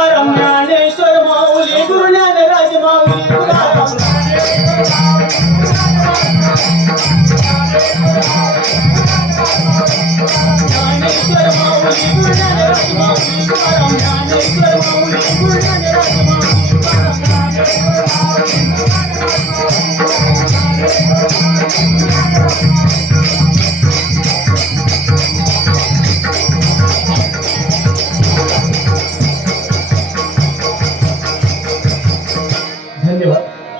Jai Ram Jai.